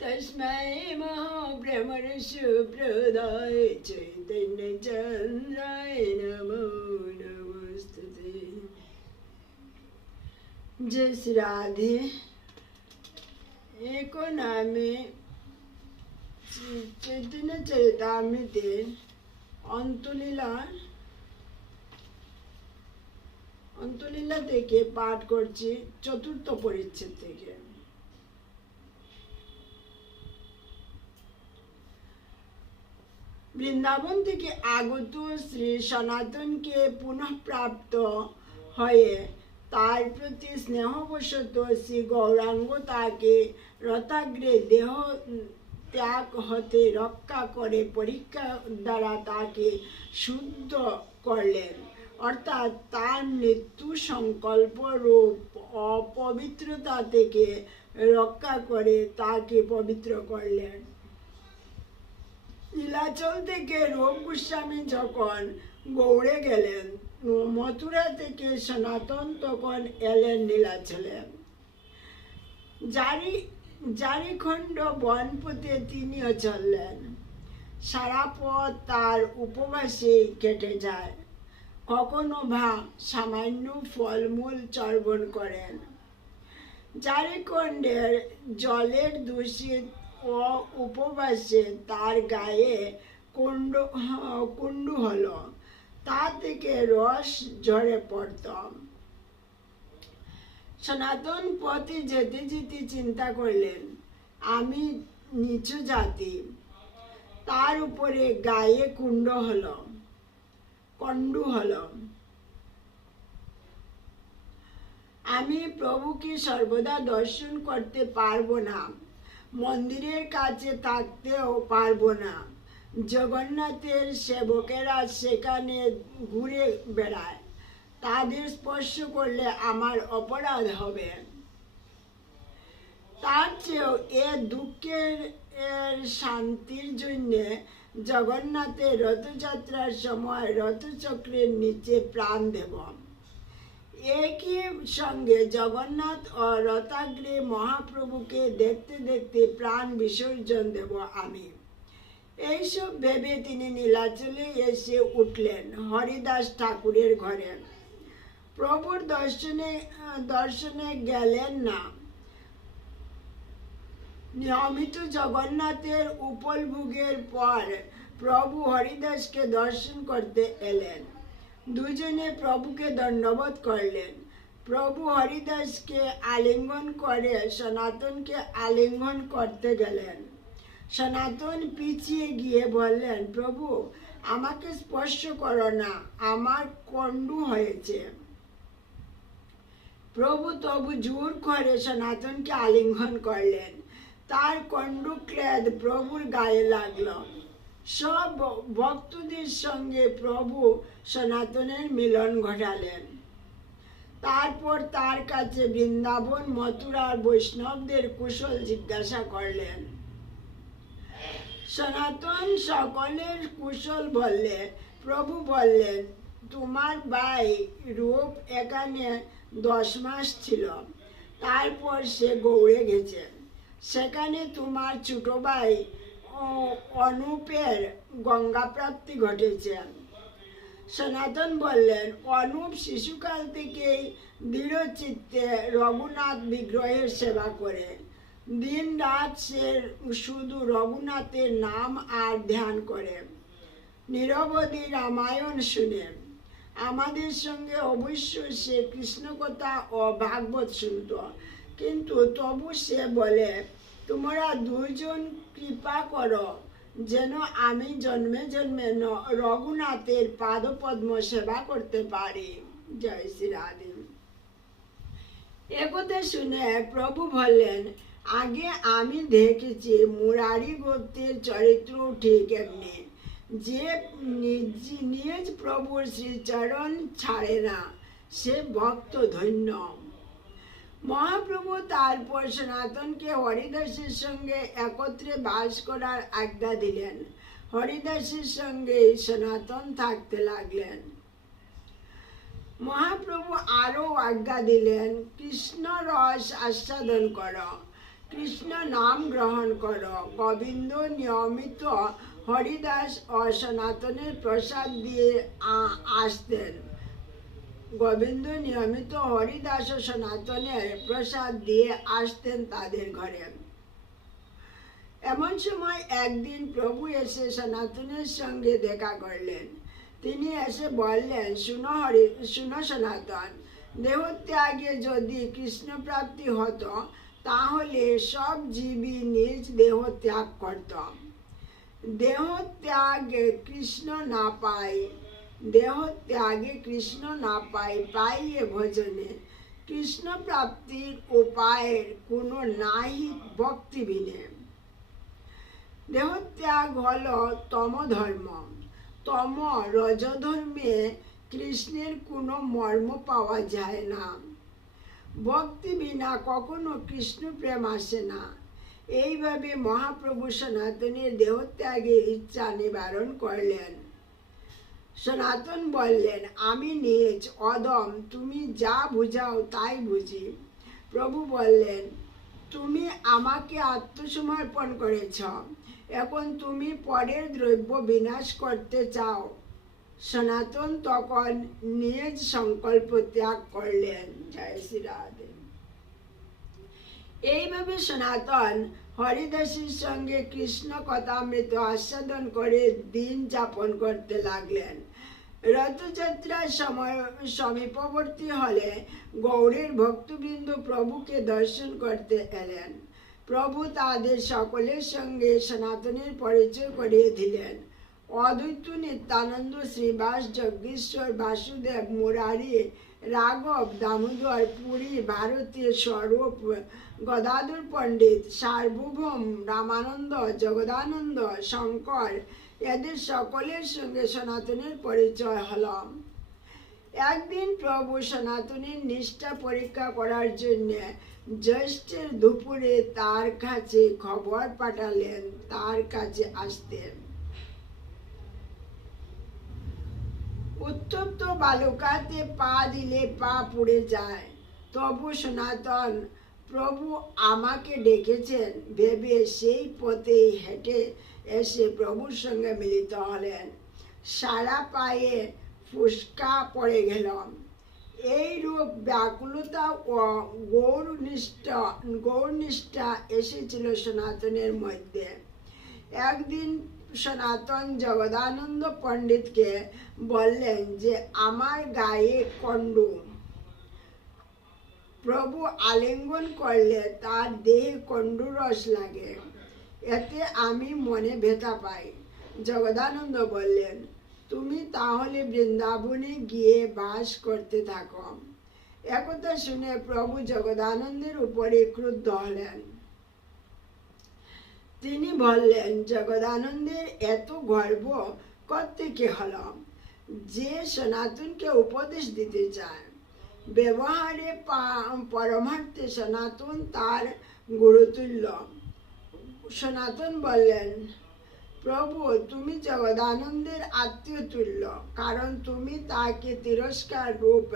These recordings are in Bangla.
तस्मै महाभ्रमण सुप्रदाय चैतन्य चन्द्राय नमो नमस्तुते जय श्री राधे एको नामे শ্রী চৈতন্য চরিতামৃতে অন্তলীলা অন্তলীলা থেকে পাঠ করছি চতুর্থ পরিচ্ছেদ থেকে বৃন্দাবন থেকে আগত শ্রী সনাতনকে পুনঃপ্রাপ্ত হয়ে তার প্রতি স্নেহবশত শ্রী গৌরাঙ্গ তাকে রথাগ্রে দেহ ত্যাগ হতে রক্ষা করে পরীক্ষা দ্বারা তাকে শুদ্ধ করলেন। অর্থাৎ তার মৃত্যু সংকল্প রূপ অপবিত্রতা থেকে রক্ষা করে তাকে পবিত্র করলেন। নীলাচল থেকে রূপ গোস্বামী যখন গৌড়ে গেলেন, মথুরা থেকে সনাতন তখন এলেন নীলাচলে জারি, জারিখণ্ড বনপথে তিনিও চললেন। সারা পথ তার উপবাসে কেটে যায়। কখনো বা সামান্য ফলমূল চর্বণ করেন। জারিখণ্ডের জলের দূষিত উপবাসে তার গায়ে কুণ্ড কুণ্ডু হলো তা থেকে রস ঝরে পড়ত। সনাতন পথে যেতে যেতে চিন্তা করলেন, আমি নিচু জাতি। তার উপরে গায়ে কুণ্ড হলো কণ্ডু হলো আমি প্রভুকে সর্বদা দর্শন করতে পারব না। মন্দিরের কাছে থাকতেও পারব না। জগন্নাথের সেবকেরা সেখানে ঘুরে বেড়ায়। তাদের স্পর্শ করলে আমার অপরাধ হবে। তার চেয়েও এ দুঃখের শান্তির জন্যে জগন্নাথের রথযাত্রার সময় রথচক্রের নিচে প্রাণ দেব। একই সঙ্গে জগন্নাথ ও রথাগ্রে মহাপ্রভুকে দেখতে দেখতে প্রাণ বিসর্জন দেব আমি। এইসব ভেবে তিনি নীলাচলে এসে উঠলেন হরিদাস ঠাকুরের ঘরে। প্রভুর দর্শনে দর্শনে গেলেন না। নিয়মিত জগন্নাথের উপলভোগের পর প্রভু হরিদাসকে দর্শন করতে এলেন। দুজনে প্রভুকে দণ্ডবোধ করলেন। প্রভু হরিদাসকে আলিঙ্গন করে সনাতনকে আলিঙ্গন করতে গেলেন। সনাতন পিছিয়ে গিয়ে বললেন, প্রভু, আমাকে স্পর্শ করো না, আমার কণ্ডু হয়েছে। প্রভু তবু জোর করে সনাতনকে আলিঙ্গন করলেন। তার কণ্ডুক্লেদ প্রভুর গায়ে লাগল। সব ভক্তদের সঙ্গে প্রভু সনাতনের মিলন ঘটালেন। তারপর তার কাছে বৃন্দাবন মথুরার বৈষ্ণবদের কুশল জিজ্ঞাসা করলেন। সনাতন সকলের কুশল বললে, প্রভু বললেন, তোমার ভাই রূপ এখানে দশ মাস ছিল, তারপর সে গৌড়ে গেছে। সেখানে তোমার ছোট ভাই অনুপের গঙ্গা প্রাপ্তি ঘটেছে। সনাতন বললেন, অনুপ শিশুকাল থেকেই দৃঢ় চিত্তে রঘুনাথ বিগ্রহের সেবা করে দিন রাত সে শুধু রঘুনাথের নাম আর ধ্যান করে নিরবধি রামায়ণ শুনে। আমাদের সঙ্গে অবশ্য সে কৃষ্ণকথা ও ভাগবত শুনত। কিন্তু তবু সে বলে তোমরা দুজন কৃপা করো, যেন আমি জন্মে জন্মে রঘুনাথের পাদপদ্ম সেবা করতে পারি। জয় শ্রী রাধে। একথা শুনে প্রভু বললেন, আগে আমি দেখেছি মুরারি গোত্রের চরিত্র ঠিক এমনি। যে নিজ প্রভুর শ্রীচরণ ছাড়ে না, সে ভক্ত ধন্য মহাপ্রভু তারপর সনাতনকে হরিদাসের সঙ্গে একত্রে বাস করার আজ্ঞা দিলেন। হরিদাসের সঙ্গে সনাতন থাকতে লাগলেন। মহাপ্রভু আরও আজ্ঞা দিলেন, কৃষ্ণ রস আস্বাদন কর, কৃষ্ণ নাম গ্রহণ করো, গোবিন্দ নিয়মিত হরিদাস ও সনাতনের প্রসাদ দিয়ে আসতেন। গোবিন্দ নিয়মিত হরিদাস ও সনাতনের প্রসাদ দিয়ে আসতেন তাদের ঘরে। এমন সময় একদিন প্রভু এসে সনাতনের সঙ্গে দেখা করলেন। তিনি এসে বললেন, শুনো হরি, শুনো সনাতন, দেহত্যাগে যদি কৃষ্ণ প্রাপ্তি হতো, তাহলে সব জীবই নিজ দেহ ত্যাগ করত। দেহ ত্যাগে কৃষ্ণ না পায় দেহ ত্যাগে কৃষ্ণ না পাই পাইয়ে ভজনে। কৃষ্ণ প্রাপ্তির উপায়ের কোনো নাই ভক্তি বিনে দেহত্যাগ হল তম ধর্ম তম রজধর্মে কৃষ্ণের কোনো মর্ম পাওয়া যায় না। ভক্তি বিনা কখনো কৃষ্ণ প্রেম আসে না। এইভাবে মহাপ্রভু সনাতনের দেহত্যাগের ইচ্ছা নিবারণ করলেন। সনাতন বললেন, আমি নিজ অদম, তুমি যা বুঝাও তাই বুঝি। প্রভু বললেন, তুমি আমাকে আত্মসমর্পণ করেছ। এখন তুমি পরের দ্রব্য বিনাশ করতে চাও। সনাতন তখন নিজ সংকল্প ত্যাগ করলেন। জয় শ্রী রাধে। এইভাবে সনাতন হরিদাসের সঙ্গে কৃষ্ণ কথামৃত আস্বাদন করে দিন যাপন করতে লাগলেন। রথযাত্রার সময় সমীপবর্তী হলে গৌরের ভক্তবৃন্দ প্রভুকে দর্শন করতে এলেন। প্রভু তাদের সকলের সঙ্গে সনাতনের পরিচয় করিয়ে দিলেন। অদ্বৈত নিত্যানন্দ শ্রীবাস জগদীশ্বর বাসুদেব মুরারি রাঘব, দামোদর, পুরী, ভারতীয় স্বরূপ, গদাধর পণ্ডিত, সার্বভৌম, রামানন্দ, জগদানন্দ, শঙ্কর এদের সকলের সঙ্গে সনাতনের পরিচয় হল একদিন প্রভু সনাতনের নিষ্ঠা পরীক্ষা করার জন্যে জ্যৈষ্ঠের দুপুরে তার কাছে খবর পাঠালেন, তার কাছে আসতেন। উত্তপ্ত বালুকাতে পা দিলে পা পুড়ে যায়। তবু সনাতন, প্রভু আমাকে ডেকেছেন। ভেবে সেই পথে হেঁটে এসে প্রভুর সঙ্গে মিলিত হলেন। সারা পায়ে ফুসকা পড়ে গেলাম। এই রূপ ব্যাকুলতা ও গৌরনিষ্ঠা গৌরনিষ্ঠা এসেছিল সনাতনের মধ্যে। একদিন সনাতন জগদানন্দ পণ্ডিতকে বললেন যে, আমার গায়ে কণ্ডু প্রভু আলিঙ্গন করলে তার দেহে কণ্ডু রস লাগে। এতে আমি মনে ব্যথা পাই। জগদানন্দ বললেন, তুমি তাহলে বৃন্দাবনে গিয়ে বাস করতে থাকো। একথা শুনে প্রভু জগদানন্দের উপরে ক্রুদ্ধ হলেন। তিনি বললেন জগদানন্দের এত গর্ব থেকে হল যে সনাতনকে উপদেশ দিতে চায় ব্যবহারে পরমার্থে সনাতন তার গুরুতুল্য। সনাতন বললেন, প্রভু, তুমি জগদানন্দের আত্মীয় তুল্য কারণ তুমি তাকে তিরস্কার রূপ,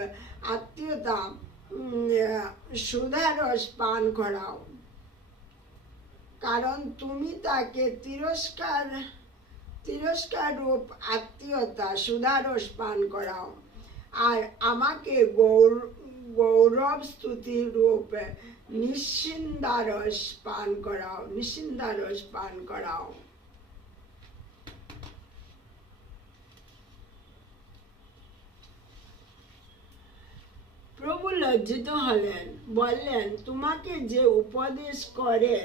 আত্মীয়তা সুধারস পান করাও। কারণ তুমি তাকে তিরস্কার তিরস্কার রূপ আত্মীয়তা সুধারস পান করাও। আর আমাকে গৌর, গৌরব স্তুতি রূপ নিশ্চিন্দারস পান করাও নিশ্চিন্দারস পান করাও। প্রভু লজ্জিত হলেন, বললেন, তোমাকে যে উপদেশ করে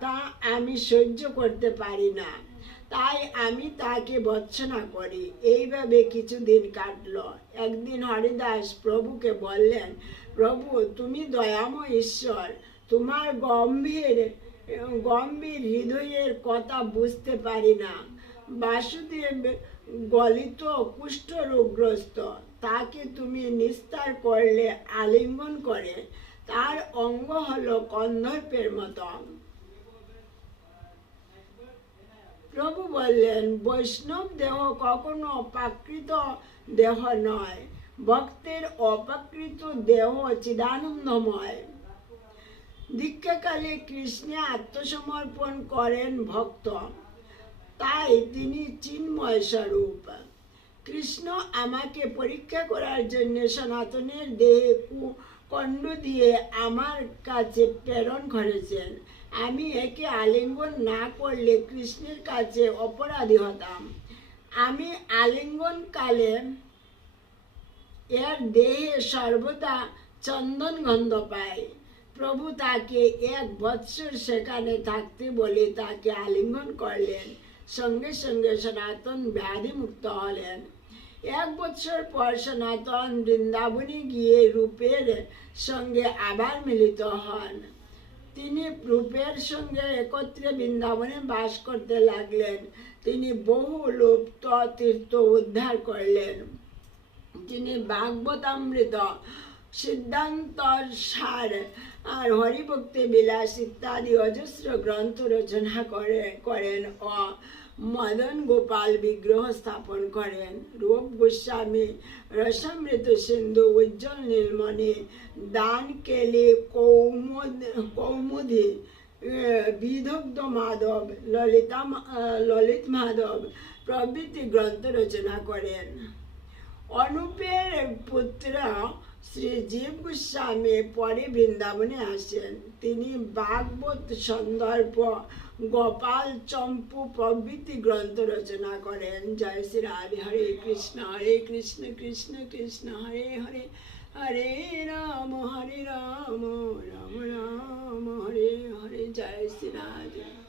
তা আমি সহ্য করতে পারি না। তাই আমি তাকে বর্ষনা করি। এইভাবে কিছুদিন কাটল। একদিন হরিদাস প্রভুকে বললেন, প্রভু, তুমি দয়াময় ঈশ্বর। তোমার গম্ভীর গম্ভীর হৃদয়ের কথা বুঝতে পারি না। বাসুদেব গলিত কুষ্ঠরোগগ্রস্ত তাকে তুমি নিস্তার করলে, আলিঙ্গন করে। তার অঙ্গ হলো কন্ধর্পের মতো। প্রভু বললেন, বৈষ্ণব দেহ কখনো প্রাকৃত দেহ নয়। ভক্তের অপ্রাকৃত দেহ চিদানন্দময়। দীক্ষাকালে কৃষ্ণে আত্মসমর্পণ করেন ভক্ত। তাই তিনি চিন্ময় স্বরূপ। কৃষ্ণ আমাকে পরীক্ষা করার জন্য সনাতনের দেহে কণ্ড দিয়ে আমার কাছে প্রেরণ করেছেন। আমি একে আলিঙ্গন না করলে কৃষ্ণের কাছে অপরাধী হতাম। আমি আলিঙ্গন কালে এর দেহে সর্বদা চন্দন গন্ধ পায় প্রভু তাকে এক বৎসর সেখানে থাকতে বলে তাকে আলিঙ্গন করলেন। সঙ্গে সঙ্গে সনাতন ব্যাধি মুক্ত হলেন। এক বছর পর সনাতন বৃন্দাবনে গিয়ে রূপের সঙ্গে আবার মিলিত হন। তিনি রূপের সঙ্গে একত্রে বৃন্দাবনে বাস করতে লাগলেন। তিনি বহু লুপ্ত তীর্থ উদ্ধার করলেন। তিনি ভাগবতামৃত সিদ্ধান্তর সার আর হরিভক্তি বিলাস ইত্যাদি অজস্র গ্রন্থ রচনা করে করেন ও মদন গোপাল বিগ্রহ স্থাপন করেন। রূপ গোস্বামী রসামৃত সিন্ধু উজ্জ্বল নীলমণি দান কেলি কৌমুদ কৌমুদি আহ, বিদগ্ধ মাধব ললিতা ললিত মাধব প্রভৃতি গ্রন্থ রচনা করেন। অনুপের পুত্র শ্রী জীব গোস্বামী পরে বৃন্দাবনে আসেন। তিনি ভাগবত সন্দর্ভ, গোপাল চম্পু প্রভৃতি গ্রন্থ রচনা করেন। জয় শ্রী রাধে হরে কৃষ্ণ হরে কৃষ্ণ কৃষ্ণ কৃষ্ণ, হরে হরে হরে রাম হরে রাম রাম রাম, হরে হরে। জয় শ্রী রাধে।